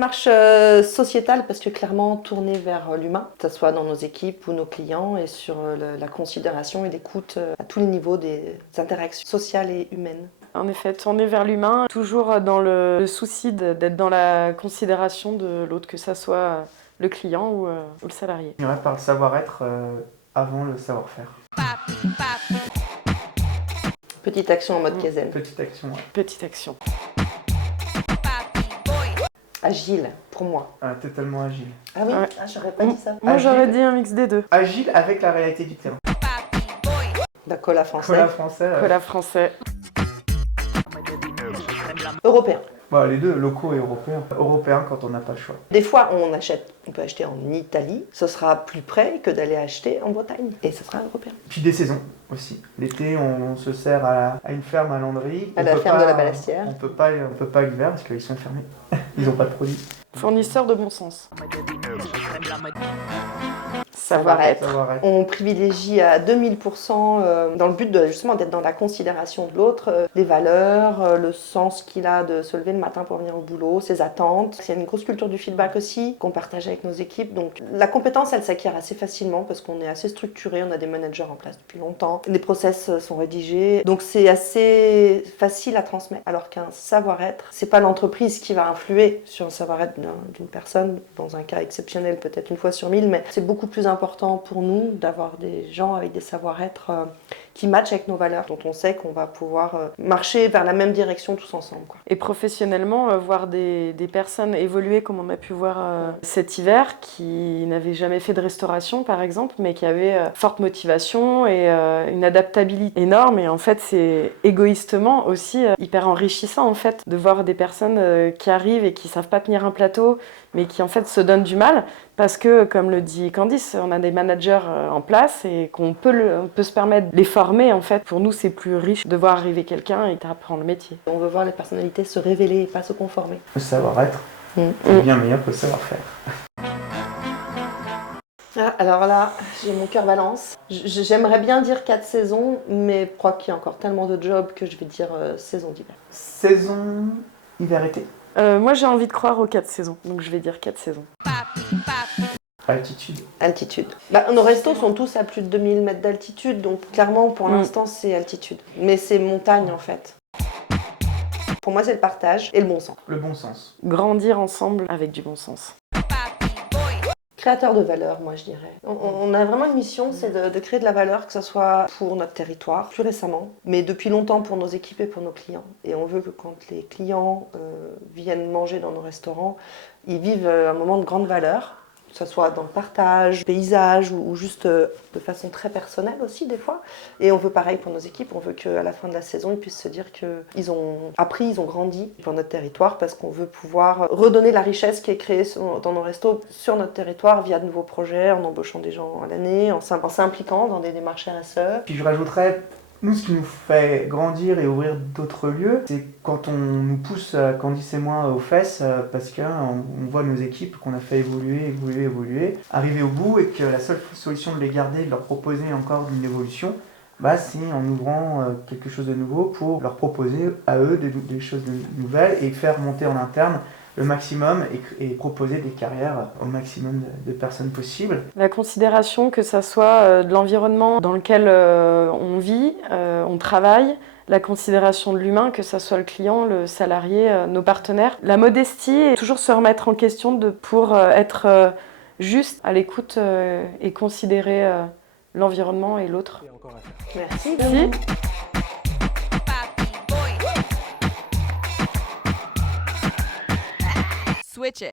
démarche sociétale parce que clairement tournée vers l'humain, que ce soit dans nos équipes ou nos clients et sur la considération et l'écoute à tous les niveaux des interactions sociales et humaines. En effet, tourner vers l'humain, toujours dans le souci d'être dans la considération de l'autre, que ça soit le client ou le salarié. Je dirais par le savoir-être avant le savoir-faire. Petite action en mode Kaizen. Petite action. Ouais. Petite action. Agile, pour moi. Totalement agile. Ah oui, Ouais. j'aurais pas dit ça. Moi, Agile. j'aurais dit un mix des deux. Agile avec la réalité du terrain. Cola français. Cola français. Cola français. Européen. Bon, les deux, locaux et européens. Européens quand on n'a pas le choix. Des fois, on peut acheter en Italie, ce sera plus près que d'aller acheter en Bretagne. Et ce sera européen. Puis des saisons aussi. L'été, on se sert à une ferme à Landry. À la ferme de la Balastière. On peut pas l'hiver parce qu'ils sont fermés. Ils n'ont pas de produits. Fournisseur de bon sens. Savoir-être. Savoir-être. On privilégie à 2000% dans le but justement d'être dans la considération de l'autre, les valeurs, le sens qu'il a de se lever le matin pour venir au boulot, ses attentes. Il y a une grosse culture du feedback aussi qu'on partage avec nos équipes. Donc la compétence, elle s'acquiert assez facilement parce qu'on est assez structuré, on a des managers en place depuis longtemps, les process sont rédigés, donc c'est assez facile à transmettre. Alors qu'un savoir-être, c'est pas l'entreprise qui va influer sur le savoir-être d'une personne, dans un cas exceptionnel peut-être une fois sur 1000, mais c'est beaucoup plus important pour nous d'avoir des gens avec des savoir-être qui matchent avec nos valeurs, dont on sait qu'on va pouvoir marcher vers la même direction tous ensemble, quoi. Et professionnellement, voir des personnes évoluer comme on a pu voir cet hiver, qui n'avaient jamais fait de restauration par exemple, mais qui avaient forte motivation et une adaptabilité énorme. Et en fait, c'est égoïstement aussi hyper enrichissant en fait, de voir des personnes qui arrivent et qui savent pas tenir un plateau, mais qui en fait se donnent du mal, parce que, comme le dit Candice, on a des managers en place et qu'on peut se permettre de les former. En fait, pour nous, c'est plus riche de voir arriver quelqu'un et t'apprendre le métier. On veut voir les personnalités se révéler et pas se conformer. Le savoir-être est bien meilleur que le savoir-faire. Ah, alors là, j'ai mon cœur balance. J'aimerais bien dire 4 saisons, mais je crois qu'il y a encore tellement de jobs que je vais dire saison d'hiver. Saison hiver-été. Moi, j'ai envie de croire aux 4 saisons, donc je vais dire 4 saisons. Altitude. Altitude. Nos restos sont tous à plus de 2000 mètres d'altitude, donc clairement, pour l'instant, c'est altitude. Mais c'est montagne, en fait. Pour moi, c'est le partage et le bon sens. Le bon sens. Grandir ensemble avec du bon sens. Créateur de valeur, moi, je dirais. On a vraiment une mission, c'est de créer de la valeur, que ce soit pour notre territoire, plus récemment, mais depuis longtemps pour nos équipes et pour nos clients. Et on veut que quand les clients viennent manger dans nos restaurants, ils vivent un moment de grande valeur, que ce soit dans le partage, paysage ou juste de façon très personnelle aussi des fois. Et on veut pareil pour nos équipes, on veut qu'à la fin de la saison, ils puissent se dire qu'ils ont appris, ils ont grandi pour notre territoire parce qu'on veut pouvoir redonner la richesse qui est créée dans nos restos sur notre territoire via de nouveaux projets, en embauchant des gens à l'année, en s'impliquant dans des démarches RSE. Puis je rajouterais, nous, ce qui nous fait grandir et ouvrir d'autres lieux, c'est quand on nous pousse, Candice et moi, aux fesses, parce qu'on voit nos équipes qu'on a fait évoluer, arriver au bout, et que la seule solution de les garder, de leur proposer encore une évolution, c'est en ouvrant quelque chose de nouveau pour leur proposer à eux des choses nouvelles et faire monter en interne le maximum et proposer des carrières au maximum de personnes possibles. La considération que ça soit de l'environnement dans lequel on vit, on travaille, la considération de l'humain, que ça soit le client, le salarié, nos partenaires. La modestie et toujours se remettre en question pour être juste à l'écoute et considérer l'environnement et l'autre. Merci. Merci. Switch it.